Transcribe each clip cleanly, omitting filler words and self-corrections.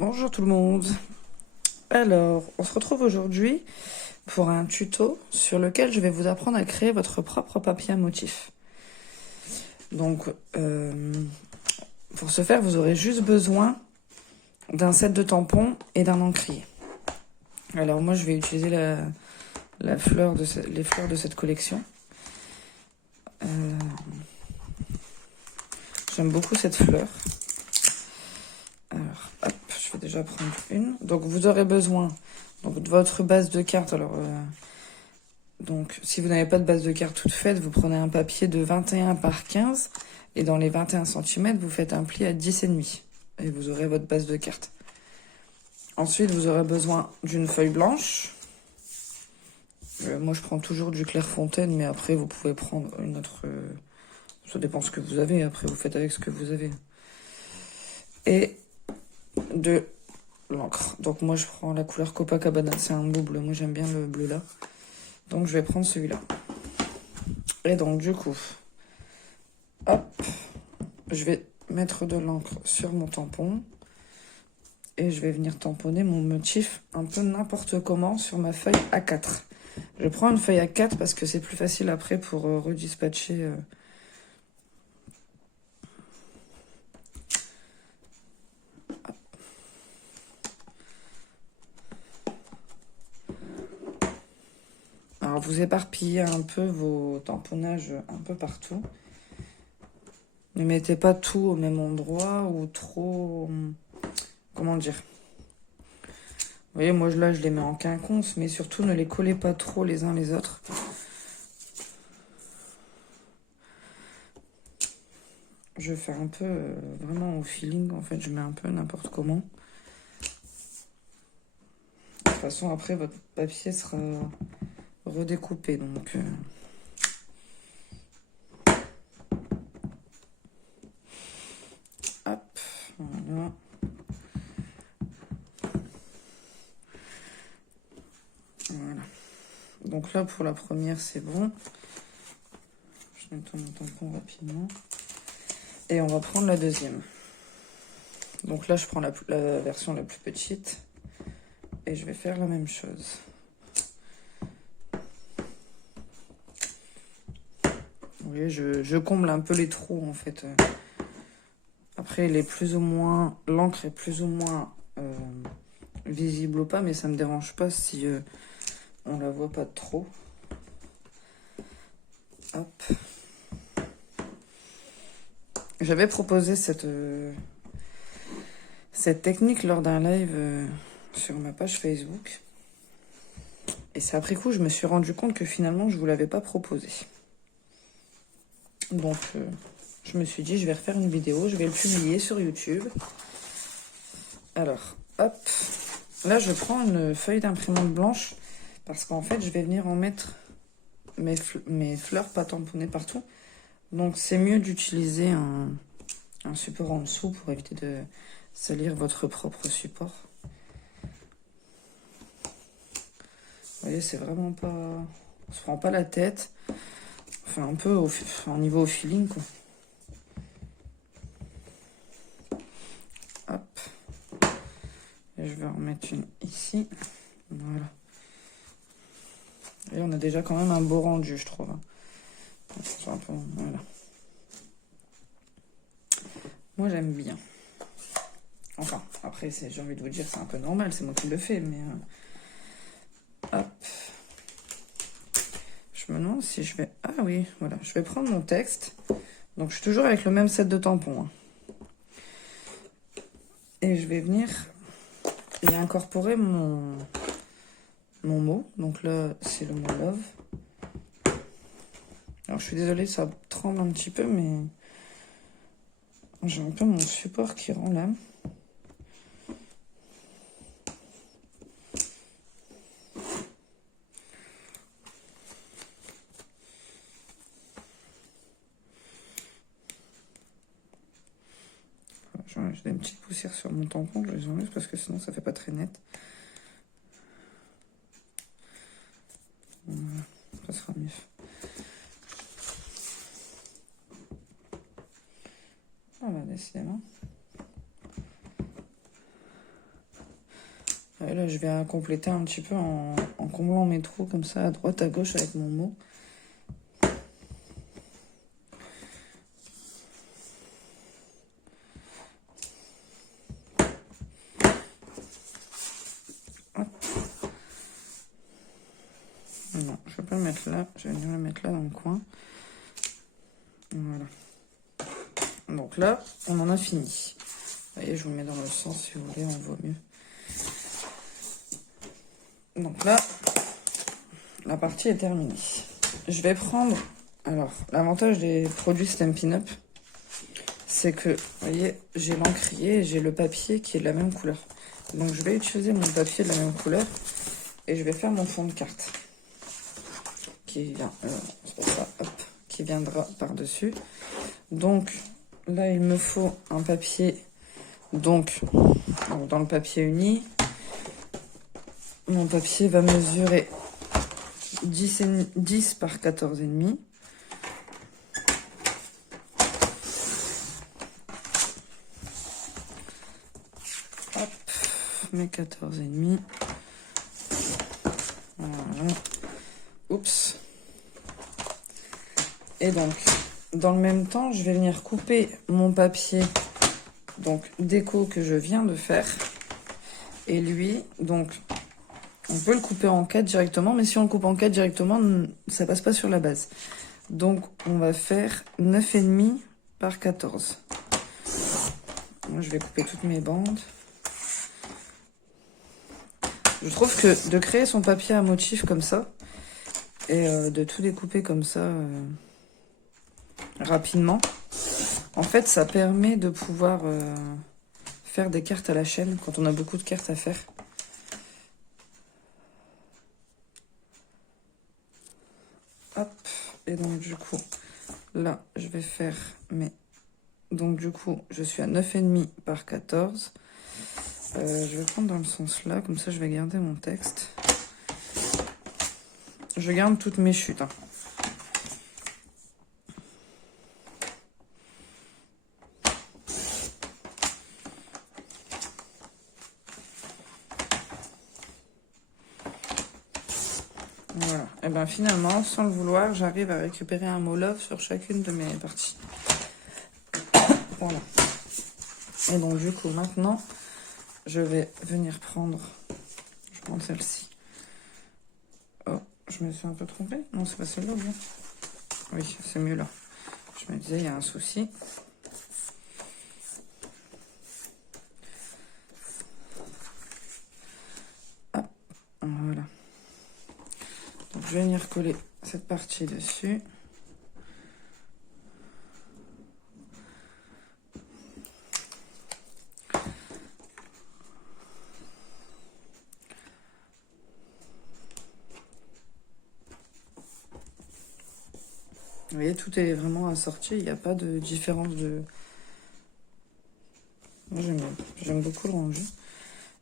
Bonjour tout le monde. Alors, on se retrouve aujourd'hui pour un tuto sur lequel je vais vous apprendre à créer votre propre papier à motif. Donc, pour ce faire, vous aurez juste besoin d'un set de tampons et d'un encrier. Alors moi, je vais utiliser les fleurs de cette collection. J'aime beaucoup cette fleur. Alors, hop, je vais déjà prendre une. Donc, vous aurez besoin de votre base de cartes. Alors, donc, si vous n'avez pas de base de cartes toute faite, vous prenez un papier de 21 par 15. Et dans les 21 cm, vous faites un pli à 10,5. Et vous aurez votre base de cartes. Ensuite, vous aurez besoin d'une feuille blanche. Moi, je prends toujours du Clairefontaine, mais après, vous pouvez prendre une autre... ça dépend ce que vous avez. Après, vous faites avec ce que vous avez. Et de l'encre. Donc, moi, je prends la couleur Copacabana. C'est un beau bleu. Moi, j'aime bien le bleu là. Donc, je vais prendre celui-là. Et donc, du coup, hop, je vais mettre de l'encre sur mon tampon. Et je vais venir tamponner mon motif un peu n'importe comment sur ma feuille A4. Je prends une feuille A4 parce que c'est plus facile après pour redispatcher. Alors vous éparpillez un peu vos tamponnages un peu partout. Ne mettez pas tout au même endroit ou trop... Comment dire? Vous voyez, moi là je les mets en quinconce, mais surtout ne les collez pas trop les uns les autres. Je fais un peu vraiment au feeling, en fait, je mets un peu n'importe comment. De toute façon, après, votre papier sera redécoupé, donc... Hop, voilà. Voilà. Donc là, pour la première, c'est bon. Je nettoie mon tampon rapidement. Et on va prendre la deuxième. Donc là, je prends la version la plus petite. Et je vais faire la même chose. Vous voyez, je comble un peu les trous, en fait. Après, elle est plus ou moins... L'encre est plus ou moins visible ou pas, mais ça me dérange pas si on la voit pas trop. Hop. J'avais proposé cette technique lors d'un live sur ma page Facebook. Et c'est après coup, je me suis rendu compte que finalement, je ne vous l'avais pas proposé. Donc, je me suis dit, je vais refaire une vidéo, je vais le publier sur YouTube. Alors, hop. Là, je prends une feuille d'imprimante blanche parce qu'en fait, je vais venir en mettre mes fleurs pas tamponnées partout. Donc, c'est mieux d'utiliser un support en dessous pour éviter de salir votre propre support. Vous voyez, c'est vraiment pas... On se prend pas la tête. Enfin, un peu au niveau au feeling, quoi. Hop. Et je vais en mettre une ici. Voilà. Et on a déjà quand même un beau rendu, je trouve. Un peu, voilà. Moi, j'aime bien. Enfin, après, j'ai envie de vous dire, c'est un peu normal, c'est moi qui le fais, mais... hop. Je me demande si je vais... Ah oui, voilà. Je vais prendre mon texte. Donc, je suis toujours avec le même set de tampons. Et je vais venir y incorporer mon mot. Donc là, c'est le mot love. Alors, je suis désolée, ça tremble un petit peu, mais... J'ai un peu mon support qui rend là. J'ai des petites poussières sur mon tampon, je les enlève parce que sinon ça fait pas très net. Voilà, ça sera mieux. Ah bah décidément. Et là, je vais compléter un petit peu en comblant mes trous comme ça, à droite, à gauche, avec mon mot. Hop. Non, je vais pas le mettre là, je vais venir le mettre là dans le coin. Voilà. Donc là, on en a fini. Vous voyez, je vous mets dans le sens si vous voulez, on voit mieux. Donc là, la partie est terminée. Je vais prendre... Alors, l'avantage des produits Stampin' Up, c'est que, vous voyez, j'ai l'encrier et j'ai le papier qui est de la même couleur. Donc je vais utiliser mon papier de la même couleur et je vais faire mon fond de carte. Qui vient, c'est pas ça, hop, qui viendra par-dessus. Donc là, il me faut un papier, donc dans le papier uni, mon papier va mesurer 10 par 14,5. Hop, mes 14,5. Voilà. Oups. Et donc, dans le même temps, je vais venir couper mon papier donc déco que je viens de faire. Et lui, donc, on peut le couper en 4 directement, mais si on le coupe en 4 directement, ça passe pas sur la base. Donc, on va faire 9,5 par 14. Moi, je vais couper toutes mes bandes. Je trouve que de créer son papier à motif comme ça, et de tout découper comme ça rapidement, en fait, ça permet de pouvoir faire des cartes à la chaîne quand on a beaucoup de cartes à faire. Hop, et donc du coup, là, je vais faire mes... Donc du coup, je suis à 9,5 par 14. Je vais prendre dans le sens là, comme ça je vais garder mon texte. Je garde toutes mes chutes. Hein. Voilà. Et bien finalement, sans le vouloir, j'arrive à récupérer un mot love sur chacune de mes parties. Voilà. Et donc du coup, maintenant, je vais venir prendre... Je prends celle-ci. Oh, je me suis un peu trompée. Non, c'est pas celle-là, bien. Oui, c'est mieux là. Je me disais, il y a un souci. Hop, voilà. Donc, je vais venir coller cette partie dessus. Vous voyez, tout est vraiment assorti. Il n'y a pas de différence de... Moi, j'aime beaucoup le rendu.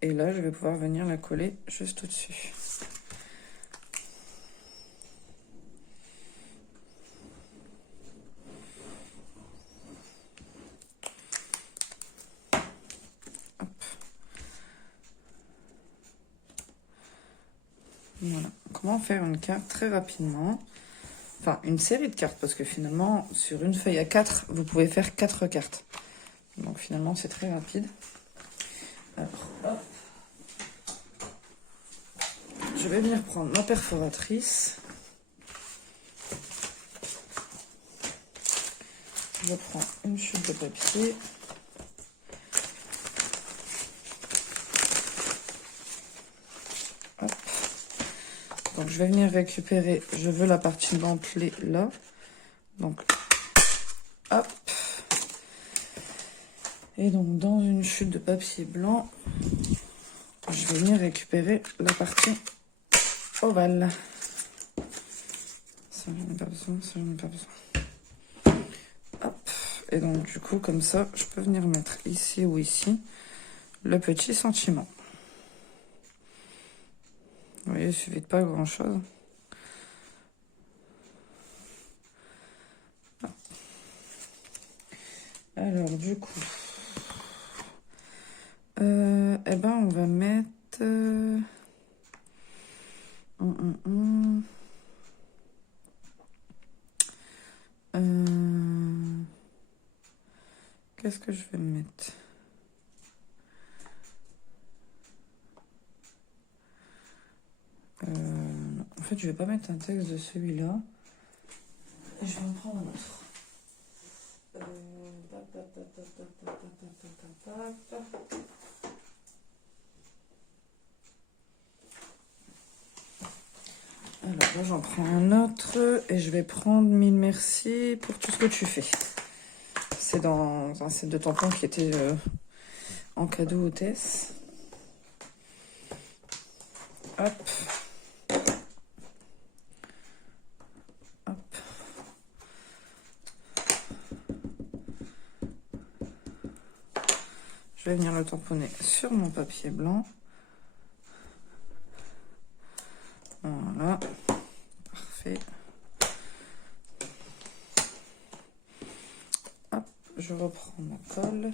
Et là, je vais pouvoir venir la coller juste au-dessus. Voilà. Comment faire une carte très rapidement? Enfin, une série de cartes, parce que finalement, sur une feuille à 4, vous pouvez faire 4 cartes. Donc finalement, c'est très rapide. Alors, hop. Je vais venir prendre ma perforatrice. Je prends une chute de papier. Hop. Donc je vais venir récupérer, je veux la partie dentelée là. Donc, hop. Et donc dans une chute de papier blanc, je vais venir récupérer la partie ovale. Ça, j'en ai pas besoin, ça, j'en ai pas besoin. Hop. Et donc du coup, comme ça, je peux venir mettre ici ou ici le petit sentiment. Vous voyez, il suffit de pas grand chose. Alors du coup, eh ben on va mettre Qu'est-ce que je vais me mettre? Non. En fait, je vais pas mettre un texte de celui-là. Et je vais en prendre un autre. Alors là, j'en prends un autre et je vais prendre 1000 merci pour tout ce que tu fais. C'est dans un set de tampons qui était en cadeau hôtesse. Hop. Hop. Je vais venir le tamponner sur mon papier blanc. Voilà. Parfait. Hop. Je reprends ma colle.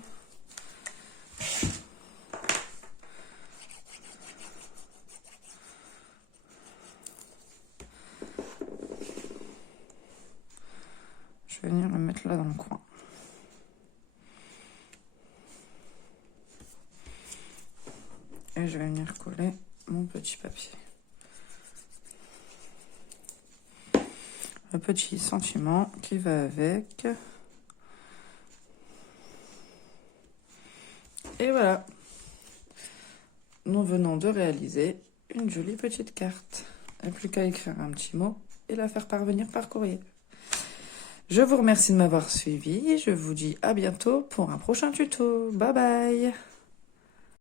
Je vais venir le mettre là dans le coin. Et je vais venir coller mon petit papier. Le petit sentiment qui va avec. Et voilà. Nous venons de réaliser une jolie petite carte. Il n'y a plus qu'à écrire un petit mot et la faire parvenir par courrier. Je vous remercie de m'avoir suivi. Je vous dis à bientôt pour un prochain tuto. Bye bye!